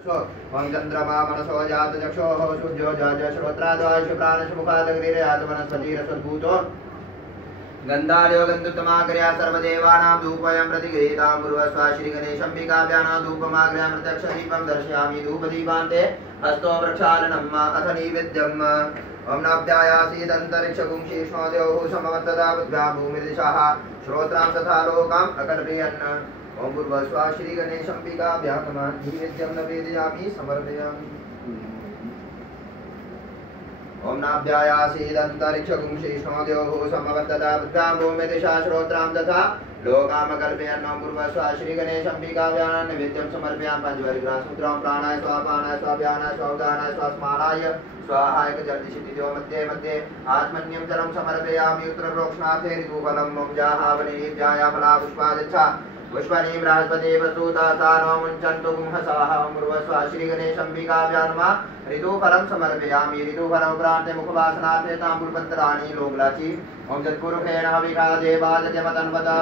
ओम चंद्रमा मनसो जात चक्षुः सूर्यो जात श्रोत्रादय शुभ्राणशुमुखादग्निरयात वनस्पतिरसद्भूतो गन्धालयो गन्धुत्तमाग्र्या सर्वदेवानां धूपयं प्रतिगृहीतां कुर्वस्व श्रीगणेशम्बिकाभ्यानां धूपमाग्र्यां प्रत्यक्षदीपं दर्शयामि धूपदीपान्ते हस्तो प्रक्षालनम् अथ नैवेद्यम् ओम नाभ्यायासीदन्तरिक्षगुंशीष्णोद्योः समवत्तदा बुद्ध्या भूमिर्दिशाः श्रोत्रां तथा लोकाम् अकल्पयन् ओम पूर्वस्व श्रीगणेशम्बिकाभ्यां नमः नैवेद्यं निवेदयामि समर्पयामि ओम नाभ्यायासीदन्तरिक्षगुंशीष्णोद्योः समवत्तदा बुद्ध्या भूमिर्दिशाः श्रोत्रां तथा लोकाम् अकल्पयन् ओम पूर्वस्व श्रीगणेशम्बिकाभ्यां नैवेद्यं समर्पयामि पंचवरिग्रहसूत्रं प्राणाय स्वापानाय स्वाभ्यानाय स्वाउदानाय स्वास्मानाय स्वाहाय जलदिशितिजो मध्ये मध्ये आत्मन्यं जलं समर्पयामि उत्तरप्रोक्षणार्थे ऋतुफलं मम जाहावनेभ्याया फला पुष्पादच्छा पुष्पनीं बृहस्पति वसुतासानो मुञ्चन्तु गुंहसाः मुर्वस्व श्रीगणेशम्बिकाभ्यां नमः ऋतुफलं समर्पयामि ऋतुफलोपरान्ते मुखवासनार्थे ताम्बूलपत्राणि लोकलाची ओम जत्पुरुषेण हविषा देवाजयमतन्वता